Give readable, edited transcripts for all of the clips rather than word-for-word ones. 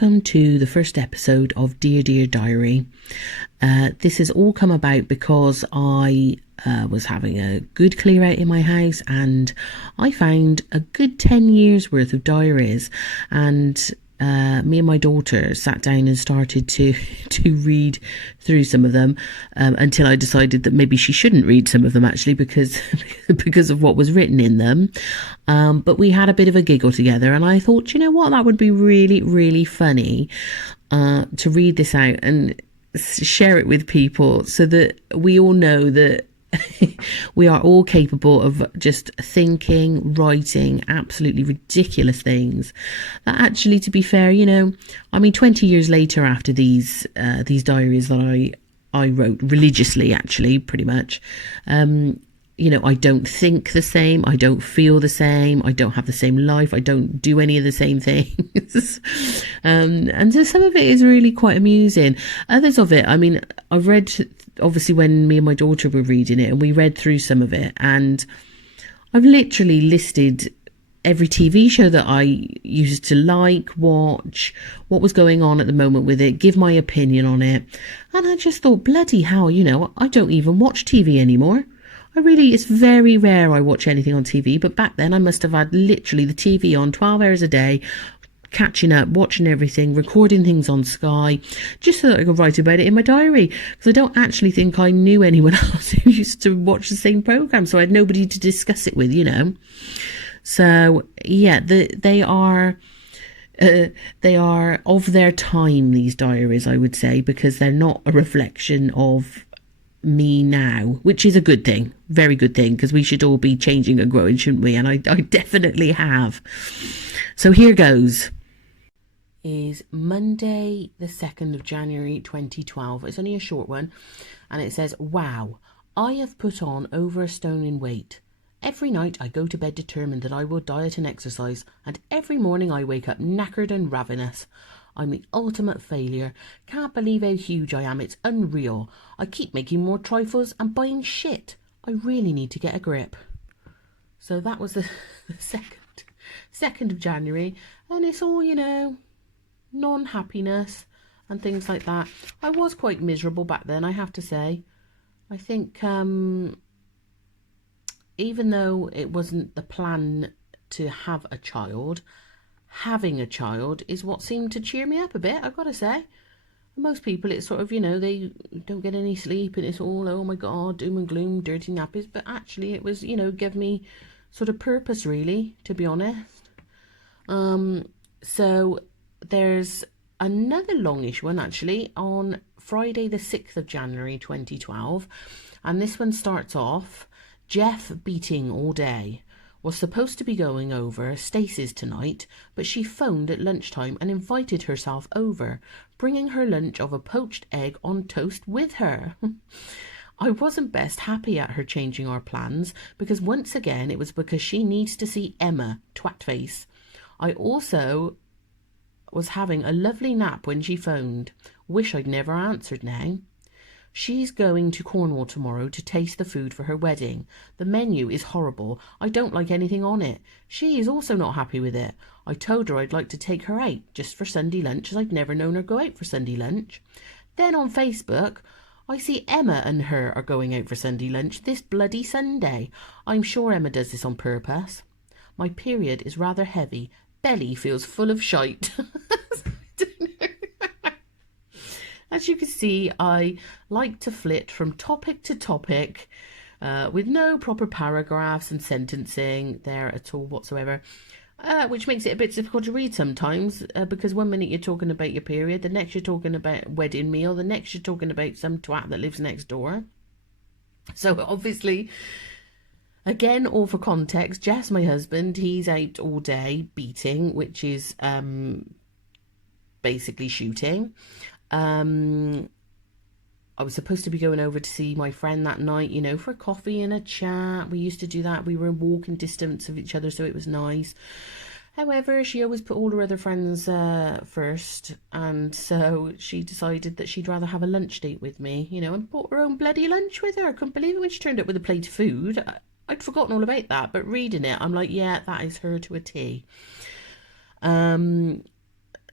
welcome to the first episode of Dear Dear Diary. This has all come about because I was having a good clear out in my house and I found a good 10 years worth of diaries, and me and my daughter sat down and started to read through some of them until I decided that maybe she shouldn't read some of them actually because of what was written in them. But we had a bit of a giggle together and I thought, you know what, that would be really, really funny to read this out and share it with people so that we all know that we are all capable of just thinking, writing absolutely ridiculous things that actually, to be fair, 20 years later after these diaries that I wrote religiously, actually, pretty much, I don't think the same, I don't feel the same, I don't have the same life, I don't do any of the same things. And so some of it is really quite amusing. Others of it, I've read, obviously, when me and my daughter were reading it, and we read through some of it, and I've literally listed every TV show that I used to watch, what was going on at the moment with it, give my opinion on it. And I just thought, bloody hell, I don't even watch TV anymore. It's very rare I watch anything on TV, but back then I must have had literally the TV on 12 hours a day, catching up, watching everything, recording things on Sky, just so that I could write about it in my diary, because I don't actually think I knew anyone else who used to watch the same programme, so I had nobody to discuss it with, So, yeah, they are of their time, these diaries, I would say, because they're not a reflection of me now, which is a good thing, very good thing, because we should all be changing and growing, shouldn't we? And I definitely have. So here goes. Is Monday the 2nd of January 2012. It's only a short one, and it says, wow, I have put on over a stone in weight. Every night I go to bed determined that I will diet and exercise, and every morning I wake up knackered and ravenous. I'm the ultimate failure. Can't believe how huge I am. It's unreal. I keep making more trifles and buying shit. I really need to get a grip. So that was the 2nd of January, and it's all, non-happiness and things like that. I was quite miserable back then, I have to say. I think even though it wasn't the plan to have a child, having a child is what seemed to cheer me up a bit, I've got to say. Most people, it's sort of, they don't get any sleep and it's all, oh my God, doom and gloom, dirty nappies. But actually it was, give me sort of purpose, really, to be honest. So there's another longish one, actually, on Friday the 6th of January 2012. And this one starts off, Jeff beating all day. Was supposed to be going over Stacey's tonight, but she phoned at lunchtime and invited herself over, bringing her lunch of a poached egg on toast with her. I wasn't best happy at her changing our plans, because once again it was because she needs to see Emma, twatface. I also was having a lovely nap when she phoned. Wish I'd never answered now. She's going to Cornwall tomorrow to taste the food for her wedding. The menu is horrible. I don't like anything on it. She is also not happy with it. I told her I'd like to take her out just for Sunday lunch, as I'd never known her go out for Sunday lunch. Then on Facebook, I see Emma and her are going out for Sunday lunch this bloody Sunday. I'm sure Emma does this on purpose. My period is rather heavy. Belly feels full of shite. As you can see, I like to flit from topic to topic with no proper paragraphs and sentencing there at all whatsoever, which makes it a bit difficult to read sometimes because one minute you're talking about your period, the next you're talking about wedding meal, the next you're talking about some twat that lives next door. So obviously, again, all for context, Jess, my husband, he's out all day beating, which is basically shooting. I was supposed to be going over to see my friend that night, for a coffee and a chat. We used to do that. We were in walking distance of each other, so it was nice. However, she always put all her other friends first, and so she decided that she'd rather have a lunch date with me, and bought her own bloody lunch with her. I couldn't believe it when she turned up with a plate of food. I'd forgotten all about that, but reading it, I'm like, yeah, that is her to a T.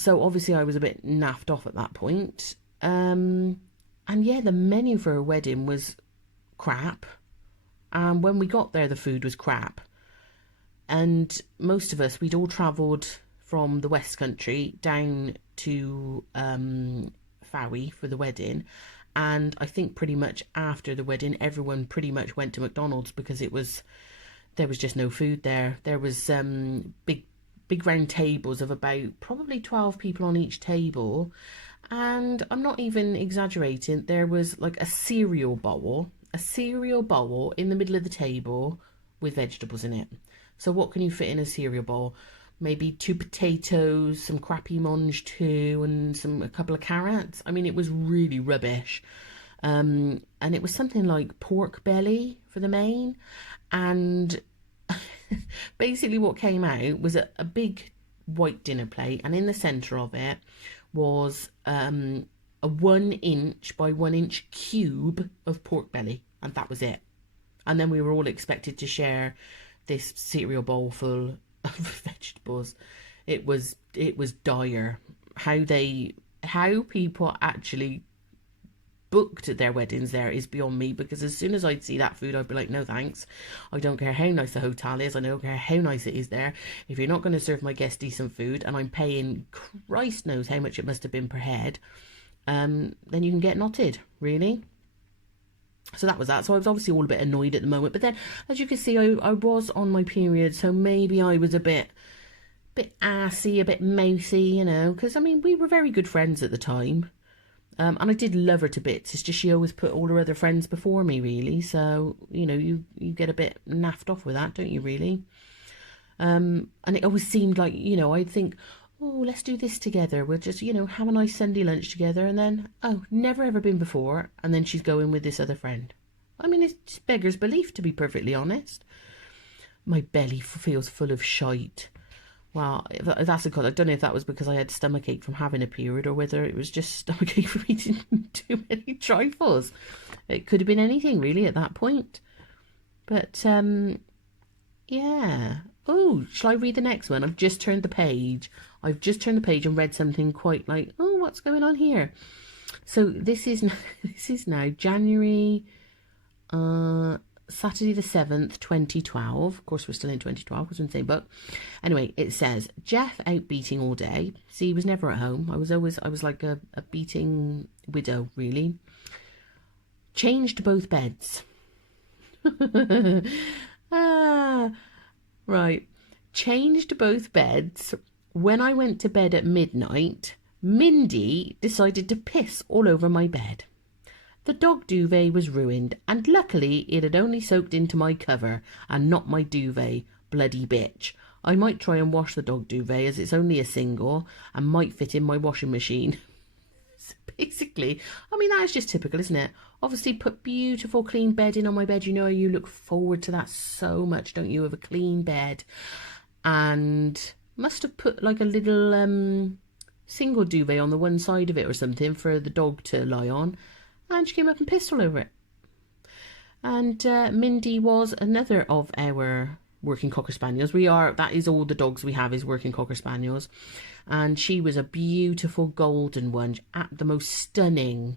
So obviously I was a bit naffed off at that point. And yeah, the menu for her wedding was crap. And when we got there, the food was crap. And most of us, we'd all travelled from the West Country down to Fowey for the wedding. And I think pretty much after the wedding, everyone pretty much went to McDonald's because there was just no food there. There was big round tables of about probably 12 people on each table. And I'm not even exaggerating, there was like a cereal bowl in the middle of the table with vegetables in it. So what can you fit in a cereal bowl? Maybe 2 potatoes, some crappy mange too, and a couple of carrots. I mean, it was really rubbish. And it was something like pork belly for the main. And basically what came out was a big white dinner plate, and in the centre of it was a 1 inch by 1 inch cube of pork belly, and that was it. And then we were all expected to share this cereal bowl full of vegetables. It was dire. How people actually booked their weddings there is beyond me, because as soon as I'd see that food, I'd be like, no thanks. I don't care how nice the hotel is, I don't care how nice it is there. If you're not going to serve my guests decent food, and I'm paying Christ knows how much it must have been per head, then you can get knotted, really. So that was that. So I was obviously all a bit annoyed at the moment, but then as you can see, I was on my period, so maybe I was a bit assy, a bit mouthy, you know, because I mean, we were very good friends at the time. And I did love her to bits. It's just she always put all her other friends before me, really. So, you know, you get a bit naffed off with that, don't you, really? And it always seemed like, you know, I'd think, oh, let's do this together. We'll just, you know, have a nice Sunday lunch together. And then, oh, never ever been before. And then she's going with this other friend. I mean, it just beggars belief, to be perfectly honest. My belly feels full of shite. Well, that's a cause. I don't know if that was because I had stomachache from having a period, or whether it was just stomachache from eating too many trifles. It could have been anything, really, at that point. But, yeah. Oh, shall I read the next one? I've just turned the page. And read something quite like, oh, what's going on here? So this is now January, Saturday the 7th, 2012. Of course, we're still in 2012 because we're in the same book. Anyway, it says, Jeff out beating all day. See, he was never at home. I was like a beating widow, really. Changed both beds. Right. Changed both beds. When I went to bed at midnight, Mindy decided to piss all over my bed. The dog duvet was ruined, and luckily it had only soaked into my cover and not my duvet. Bloody bitch. I might try and wash the dog duvet, as it's only a single and might fit in my washing machine. So basically, I mean, that's just typical, isn't it? Obviously, put beautiful clean bedding on my bed. You know, you look forward to that so much, don't you, of a clean bed. And must have put like a little single duvet on the one side of it or something for the dog to lie on. And she came up and pissed all over it. And Mindy was another of our working Cocker Spaniels. That is all the dogs we have, is working Cocker Spaniels. And she was a beautiful golden one, the most stunning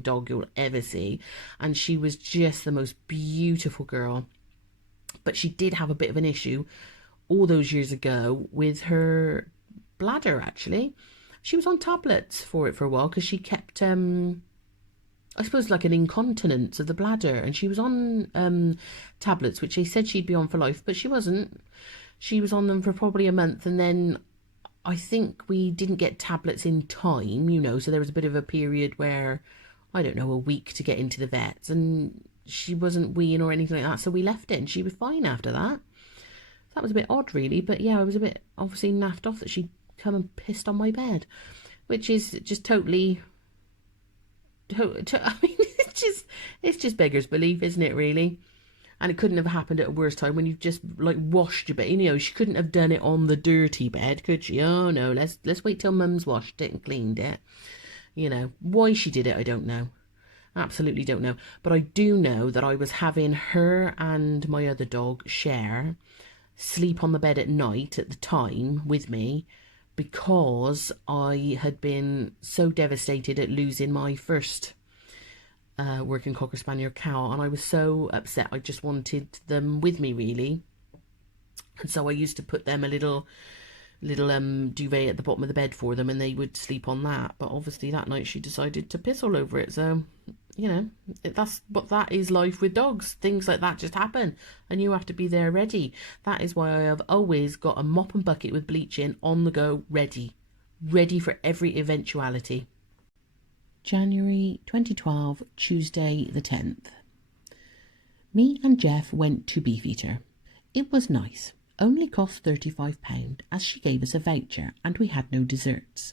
dog you'll ever see. And she was just the most beautiful girl. But she did have a bit of an issue all those years ago with her bladder, actually. She was on tablets for it for a while because she kept, I suppose, like an incontinence of the bladder. And she was on tablets, which they said she'd be on for life, but she wasn't. She was on them for probably a month. And then I think we didn't get tablets in time, you know. So there was a bit of a period where, I don't know, a week to get into the vets. And she wasn't weeing or anything like that. So we left it and she was fine after that. That was a bit odd, really. But yeah, I was a bit obviously naffed off that she come and pissed on my bed, which is just totally I mean, it's just beggars belief, isn't it, really? And it couldn't have happened at a worse time when you've just like washed your bed. You know, she couldn't have done it on the dirty bed, could she? Oh no, let's wait till Mum's washed it and cleaned it. You know, why she did it, I don't know. Absolutely don't know. But I do know that I was having her and my other dog sleep on the bed at night at the time with me, because I had been so devastated at losing my first working Cocker Spaniel cow, and I was so upset. I just wanted them with me, really. And so I used to put them a little duvet at the bottom of the bed for them, and they would sleep on that. But obviously that night she decided to piss all over it. So, you know, that is life with dogs. Things like that just happen, and you have to be there ready. That is why I have always got a mop and bucket with bleach in on the go, ready for every eventuality. January 2012, Tuesday the 10th. Me and Jeff went to Beefeater. It was nice. Only cost £35 as she gave us a voucher and we had no desserts.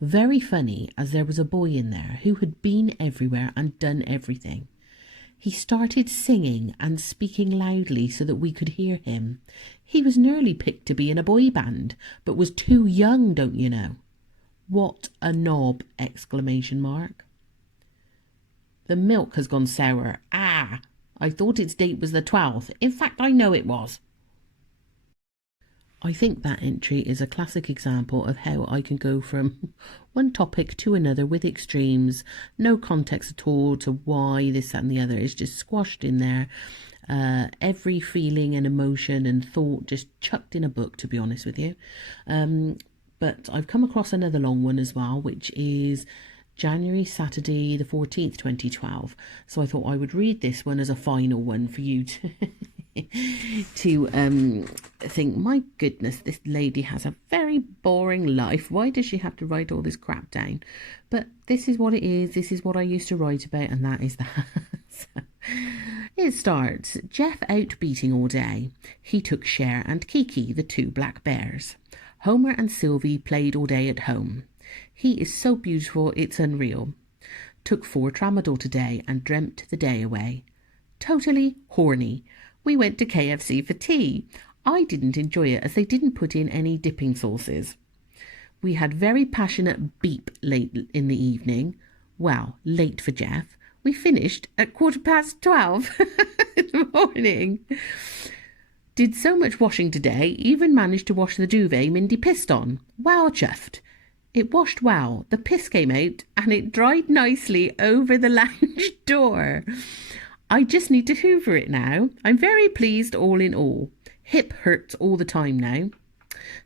Very funny, as there was a boy in there who had been everywhere and done everything. He started singing and speaking loudly so that we could hear him. He was nearly picked to be in a boy band, but was too young, don't you know. What a knob! ! The milk has gone sour. Ah! I thought its date was the 12th. In fact, I know it was. I think that entry is a classic example of how I can go from one topic to another with extremes, no context at all to why this, that and the other. It's just squashed in there. Every feeling and emotion and thought just chucked in a book, to be honest with you. But I've come across another long one as well, which is Saturday the 14th, 2012. So I thought I would read this one as a final one for you to to think, my goodness, this lady has a very boring life. Why does she have to write all this crap down? But this is what it is. This is what I used to write about, and that is that. So, it starts, Jeff out beating all day. He took Cher and Kiki, the two black bears. Homer and Sylvie played all day at home. He is so beautiful, it's unreal. Took 4 tramadol today and dreamt the day away. Totally horny. We went to KFC for tea. I didn't enjoy it as they didn't put in any dipping sauces. We had very passionate beep late in the evening. Well, late for Jeff. We finished at 12:15 in the morning. Did so much washing today, even managed to wash the duvet Mindy pissed on. Wow, chuffed. It washed well. The piss came out and it dried nicely over the lounge door. I just need to hoover it now. I'm very pleased all in all. Hip hurts all the time now.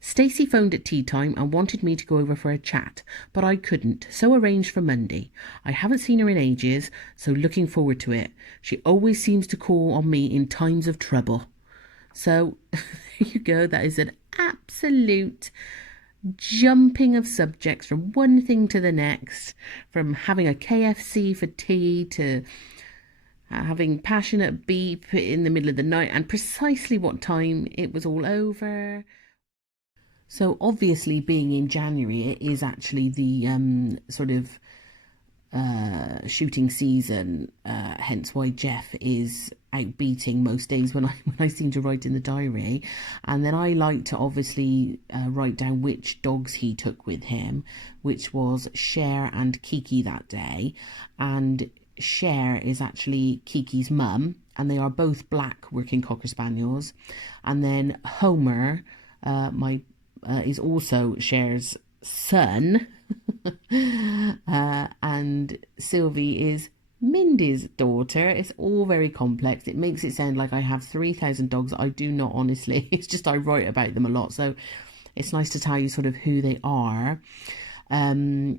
Stacey phoned at tea time and wanted me to go over for a chat, but I couldn't, so arranged for Monday. I haven't seen her in ages, so looking forward to it. She always seems to call on me in times of trouble. So, there you go. That is an absolute jumping of subjects from one thing to the next, from having a KFC for tea to having passionate beep in the middle of the night and precisely what time it was all over. So obviously, being in January, it is actually the sort of shooting season, hence why Jeff is out beating most days when I seem to write in the diary. And then I like to obviously write down which dogs he took with him, which was Cher and Kiki that day. And Cher is actually Kiki's mum, and they are both black working Cocker Spaniels. And then Homer is also Cher's son. And Sylvie is Mindy's daughter. It's all very complex. It makes it sound like I have 3,000 dogs. I do not, honestly. It's just I write about them a lot, so it's nice to tell you sort of who they are. I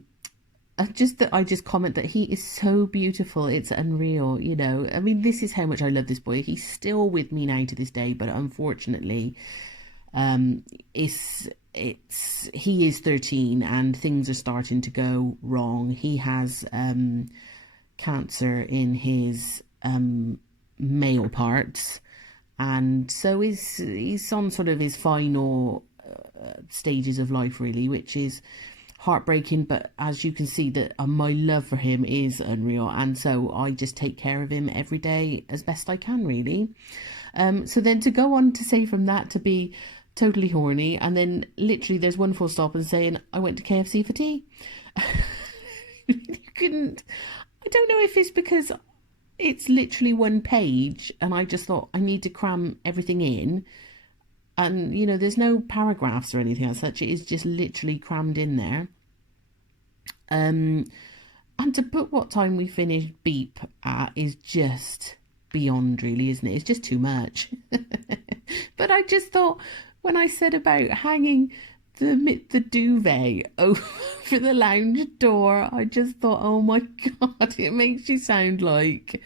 just comment that he is so beautiful. It's unreal, you know. I mean, this is how much I love this boy. He's still with me now to this day, but unfortunately, he is 13 and things are starting to go wrong. He has cancer in his male parts, and so he's on sort of his final stages of life, really, which is heartbreaking. But as you can see, that my love for him is unreal, and so I just take care of him every day as best I can, really. So then to go on to say from that to be totally horny, and then literally there's one full stop and saying I went to KFC for tea. I don't know if it's because it's literally one page and I just thought I need to cram everything in. And, you know, there's no paragraphs or anything as such. It is just literally crammed in there. And to put what time we finished Beep at is just beyond, really, isn't it? It's just too much. But I just thought, when I said about hanging the duvet over the lounge door, I just thought, oh my God, it makes you sound like,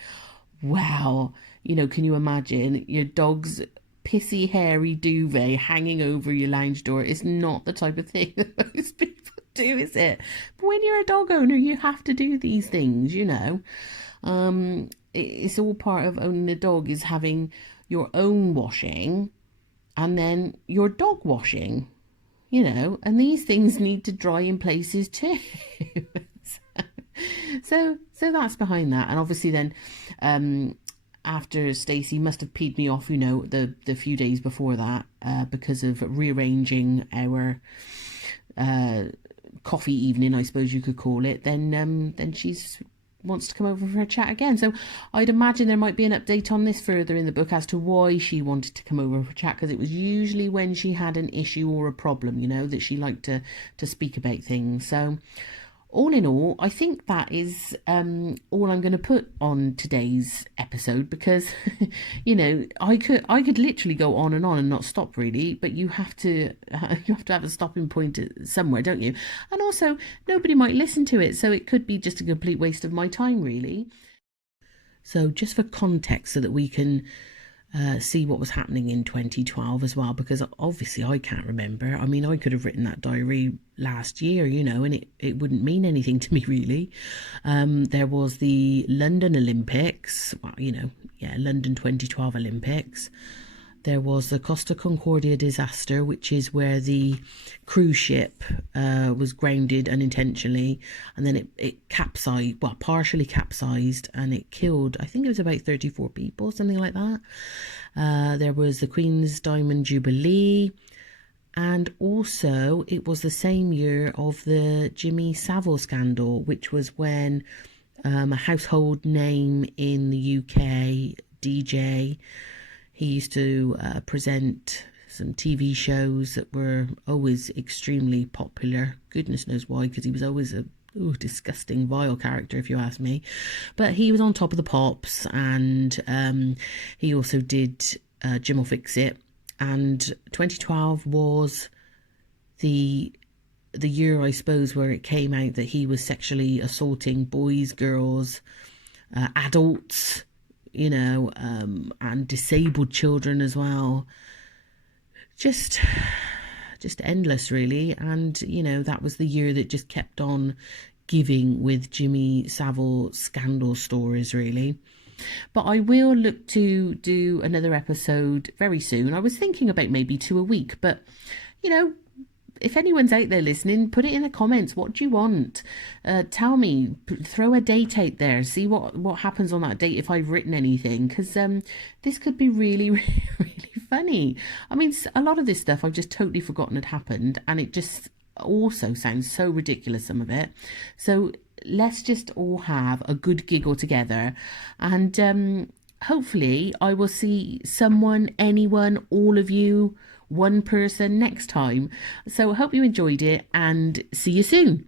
wow, you know, can you imagine your dog's pissy, hairy duvet hanging over your lounge door? It's not the type of thing that most people do, is it? But when you're a dog owner, you have to do these things, you know. It's all part of owning a dog, is having your own washing and then your dog washing, you know, and these things need to dry in places too. so that's behind that. And obviously then after Stacey must have peed me off, you know, the few days before that, because of rearranging our coffee evening, I suppose you could call it, then she's wants to come over for a chat again. So I'd imagine there might be an update on this further in the book as to why she wanted to come over for a chat, because it was usually when she had an issue or a problem, you know, that she liked to speak about things. So all in all, I think that is all I'm going to put on today's episode, because you know, I could literally go on and not stop, really. But you have to have a stopping point somewhere, don't you? And also, nobody might listen to it, so it could be just a complete waste of my time, really. So just for context, so that we can see what was happening in 2012 as well, because obviously I can't remember. I mean, I could have written that diary last year, you know, and it wouldn't mean anything to me, really. There was the London Olympics, well, you know, yeah, London 2012 Olympics. There was the Costa Concordia disaster, which is where the cruise ship was grounded unintentionally, and then it capsized, well, partially capsized, and it killed, I think it was about 34 people, something like that. There was the Queen's Diamond Jubilee, and also it was the same year of the Jimmy Savile scandal, which was when a household name in the UK, DJ, he used to present some TV shows that were always extremely popular. Goodness knows why, because he was always a disgusting, vile character, if you ask me. But he was on top of the pops, and he also did Jim'll Fix It. And 2012 was the year, I suppose, where it came out that he was sexually assaulting boys, girls, adults, you know, and disabled children as well. Just endless, really. And, you know, that was the year that just kept on giving with Jimmy Savile scandal stories, really. But I will look to do another episode very soon. I was thinking about maybe 2 a week, but, you know, if anyone's out there listening, put it in the comments. What do you want? Tell me. Throw a date out there. See what happens on that date if I've written anything. Because this could be really, really funny. I mean, a lot of this stuff I've just totally forgotten had happened. And it just also sounds so ridiculous, some of it. So let's just all have a good giggle together. And hopefully I will see someone, anyone, all of you, one person next time. So I hope you enjoyed it, and see you soon.